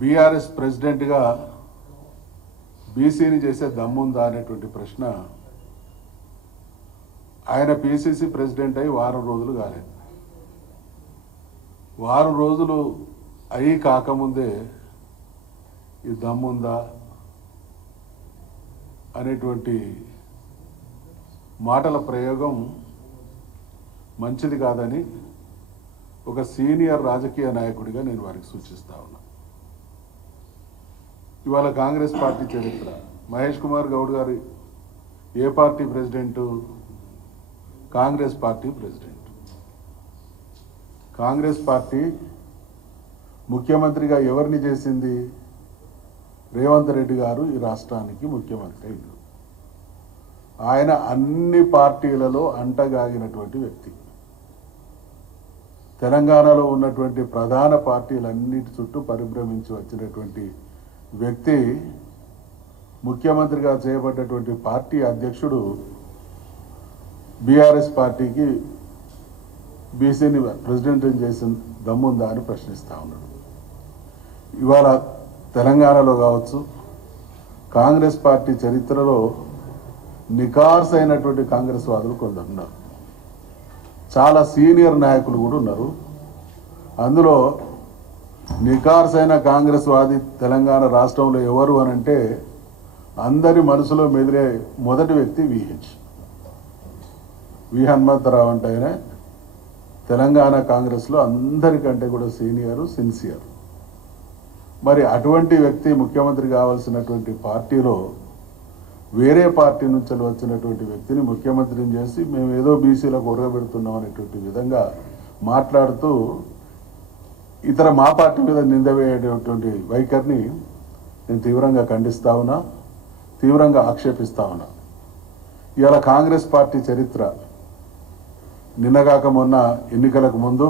BRS ప్రెసిడెంట్గా బీసీని చేసే దమ్ముందా అనేటువంటి ప్రశ్న ఆయన పిసిసి ప్రెసిడెంట్ అయి వారం రోజులు కాలేదు. వారం రోజులు అయి కాకముందే ఈ దమ్ముందా అనేటువంటి మాటల ప్రయోగం మంచిది కాదని ఒక సీనియర్ రాజకీయ నాయకుడిగా నేను వారికి సూచిస్తా ఉన్నా. ఇవాళ కాంగ్రెస్ పార్టీ చరిత్ర, మహేష్ కుమార్ గౌడ్ గారు ఏ party president? Congress party president. Congress party ముఖ్యమంత్రిగా ఎవరిని చేసింది? రేవంత్ రెడ్డి గారు ఈ రాష్ట్రానికి ముఖ్యమంత్రి అయ్యారు. ఆయన అన్ని పార్టీలలో అంటగాగినటువంటి వ్యక్తి. తెలంగాణలో ఉన్నటువంటి ప్రధాన పార్టీలన్నిటి చుట్టూ పరిభ్రమించి వచ్చినటువంటి వ్యక్తి ముఖ్యమంత్రిగా చేయబడ్డటువంటి పార్టీ అధ్యక్షుడు బీఆర్ఎస్ పార్టీకి బీసీని ప్రెసిడెంట్ చేసిన దమ్ముందా అని ప్రశ్నిస్తూ ఉన్నాడు. ఇవాళ తెలంగాణలో కావచ్చు, కాంగ్రెస్ పార్టీ చరిత్రలో నికార్స్ అయినటువంటి కాంగ్రెస్ వాదులు కొందరు ఉన్నారు. చాలా సీనియర్ నాయకులు కూడా ఉన్నారు. అందులో నికార్స్ అయిన కాంగ్రెస్ వాది తెలంగాణ రాష్ట్రంలో ఎవరు అని అంటే అందరి మనసులో మెదిలే మొదటి వ్యక్తి వి హనుమంతరావు అంటే ఆయన తెలంగాణ కాంగ్రెస్లో అందరికంటే కూడా సీనియరు, సిన్సియర్. మరి అటువంటి వ్యక్తి ముఖ్యమంత్రి కావాల్సినటువంటి పార్టీలో వేరే పార్టీ నుంచి వచ్చినటువంటి వ్యక్తిని ముఖ్యమంత్రిని చేసి మేము ఏదో బీసీలకు ఉరగబెడుతున్నాం అనేటువంటి విధంగా మాట్లాడుతూ ఇతర మా పార్టీ మీద నింద వేయటువంటి వైఖరిని నేను తీవ్రంగా ఖండిస్తా ఉన్నా, తీవ్రంగా ఆక్షేపిస్తా ఉన్నా. ఇవాళ కాంగ్రెస్ పార్టీ చరిత్ర, నిన్నగాక మొన్న ఎన్నికలకు ముందు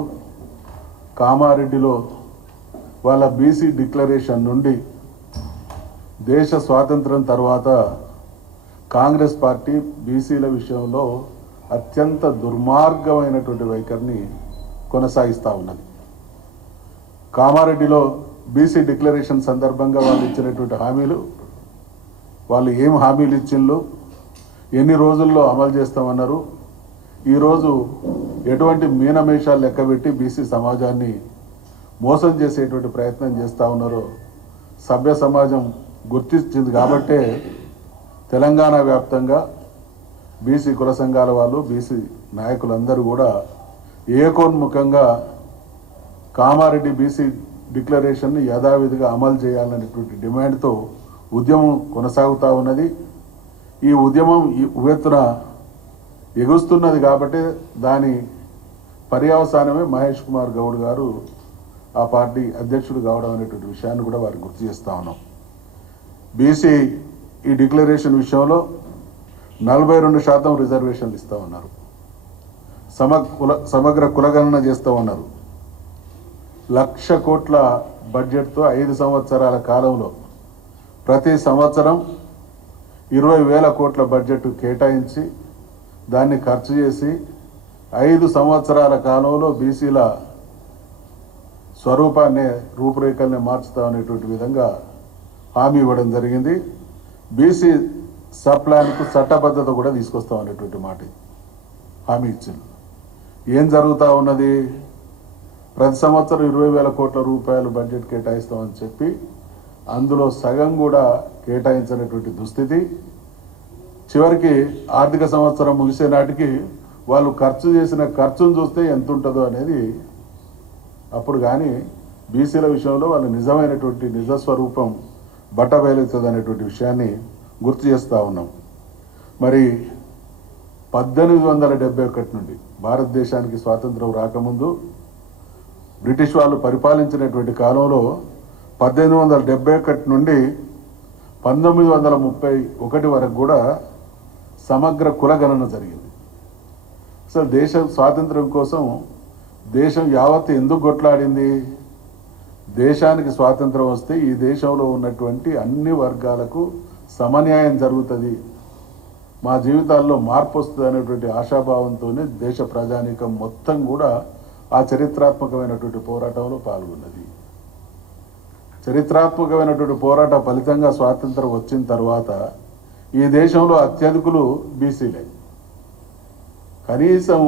కామారెడ్డిలో వాళ్ళ బీసీ డిక్లరేషన్ నుండి దేశ స్వాతంత్రం తర్వాత కాంగ్రెస్ పార్టీ బీసీల విషయంలో అత్యంత దుర్మార్గమైనటువంటి వైఖరిని కొనసాగిస్తూ ఉన్నది. కామారెడ్డిలో బీసీ డిక్లరేషన్ సందర్భంగా వాళ్ళు ఇచ్చినటువంటి హామీలు, వాళ్ళు ఏం హామీలు ఇచ్చిండ్రు, ఎన్ని రోజుల్లో అమలు చేస్తామన్నారు, ఈరోజు ఎటువంటి మీనమేషాలు లెక్కబెట్టి బీసీ సమాజాన్ని మోసం చేసేటువంటి ప్రయత్నం చేస్తూ ఉన్నారో సభ్య సమాజం గుర్తించింది. కాబట్టే తెలంగాణ వ్యాప్తంగా బీసీ కుల సంఘాల వాళ్ళు, బీసీ నాయకులందరూ కూడా ఏకోన్ముఖంగా కామారెడ్డి బీసీ డిక్లరేషన్ని యథావిధిగా అమలు చేయాలనేటువంటి డిమాండ్తో ఉద్యమం కొనసాగుతూ ఉన్నది. ఈ ఉద్యమం ఉవ్వెత్తున ఎగుస్తున్నది. కాబట్టి దాని పర్యవసానమే మహేష్ కుమార్ గౌడ్ గారు ఆ పార్టీ అధ్యక్షుడు కావడం అనేటువంటి విషయాన్ని కూడా వారికి గుర్తు చేస్తూ ఉన్నాం. బీసీ ఈ డిక్లరేషన్ విషయంలో 42% రిజర్వేషన్లు ఇస్తూ ఉన్నారు. సమగ్ర కులగణన చేస్తూ ఉన్నారు. 1,00,000 కోట్ల బడ్జెట్తో 5 సంవత్సరాల కాలంలో ప్రతి సంవత్సరం 20,000 కోట్ల బడ్జెట్ కేటాయించి దాన్ని ఖర్చు చేసి 5 సంవత్సరాల కాలంలో బీసీల స్వరూపాన్ని, రూపురేఖల్ని మార్చుతామనేటువంటి విధంగా హామీ ఇవ్వడం జరిగింది. బీసీ సబ్ ప్లాన్కు చట్టబద్ధత కూడా తీసుకొస్తామనేటువంటి మాట హామీ ఇచ్చింది. ఏం జరుగుతూ ఉన్నది? ప్రతి సంవత్సరం 20,000 కోట్ల రూపాయలు బడ్జెట్ కేటాయిస్తామని చెప్పి అందులో సగం కూడా కేటాయించినటువంటి దుస్థితి. చివరికి ఆర్థిక సంవత్సరం ముగిసే నాటికి వాళ్ళు ఖర్చు చేసిన ఖర్చును చూస్తే ఎంత ఉంటుందో అనేది అప్పుడు కానీ బీసీల విషయంలో వాళ్ళ నిజమైనటువంటి నిజస్వరూపం బట్టబయలుతుంది అనేటువంటి విషయాన్ని గుర్తు చేస్తూ ఉన్నాం. మరి 1871 నుండి భారతదేశానికి స్వాతంత్రం రాకముందు బ్రిటిష్ వాళ్ళు పరిపాలించినటువంటి కాలంలో 1871 నుండి 1931 వరకు కూడా సమగ్ర కులగణన జరిగింది. అసలు దేశం స్వాతంత్రం కోసం దేశం యావత్తు ఎందుకు కొట్లాడింది? దేశానికి స్వాతంత్రం వస్తే ఈ దేశంలో ఉన్నటువంటి అన్ని వర్గాలకు సమన్యాయం జరుగుతుంది, మా జీవితాల్లో మార్పు వస్తుంది అనేటువంటి ఆశాభావంతోనే దేశ ప్రజానీకం మొత్తం కూడా ఆ చరిత్రాత్మకమైనటువంటి పోరాటంలో పాల్గొన్నది. చరిత్రాత్మకమైనటువంటి పోరాట ఫలితంగా స్వాతంత్రం వచ్చిన తర్వాత ఈ దేశంలో అత్యధికులు బీసీలే. కనీసం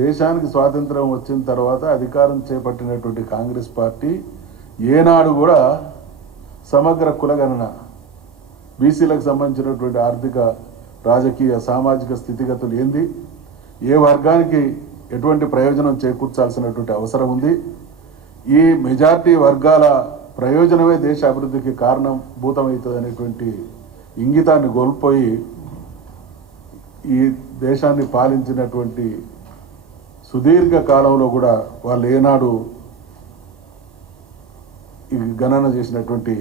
దేశానికి స్వాతంత్రం వచ్చిన తర్వాత అధికారం చేపట్టినటువంటి కాంగ్రెస్ పార్టీ ఏనాడు కూడా సమగ్ర కులగణన, బీసీలకు సంబంధించినటువంటి ఆర్థిక, రాజకీయ, సామాజిక స్థితిగతులు ఏంది, ఏ వర్గానికి ఎటువంటి ప్రయోజనం చేకూర్చాల్సినటువంటి అవసరం ఉంది, ఈ మెజారిటీ వర్గాల ప్రయోజనమే దేశ అభివృద్ధికి కారణభూతమవుతుంది అనేటువంటి ఇంగితాన్ని కోల్పోయి ఈ దేశాన్ని పాలించినటువంటి సుదీర్ఘ కాలంలో కూడా వాళ్ళు ఏనాడు ఈ గణన చేసినటువంటి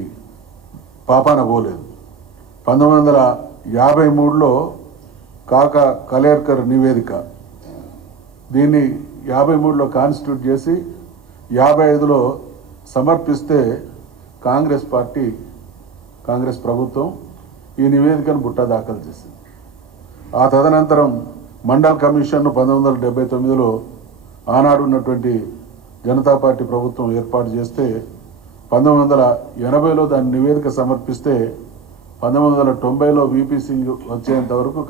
పాపాన పోలేదు. 1953లో కాకా కలేర్కర్ నివేదిక, దీన్ని 53లో కాన్స్టిట్యూట్ చేసి 55లో సమర్పిస్తే కాంగ్రెస్ పార్టీ, కాంగ్రెస్ ప్రభుత్వం ఈ నివేదికను బుట్ట దాఖలు చేసింది. ఆ తదనంతరం మండల్ కమిషన్ను 1979లో ఆనాడు ఉన్నటువంటి జనతా పార్టీ ప్రభుత్వం ఏర్పాటు చేస్తే 1980లో దాని నివేదిక సమర్పిస్తే 1990లో వీపీ సింగ్ వచ్చేంత వరకు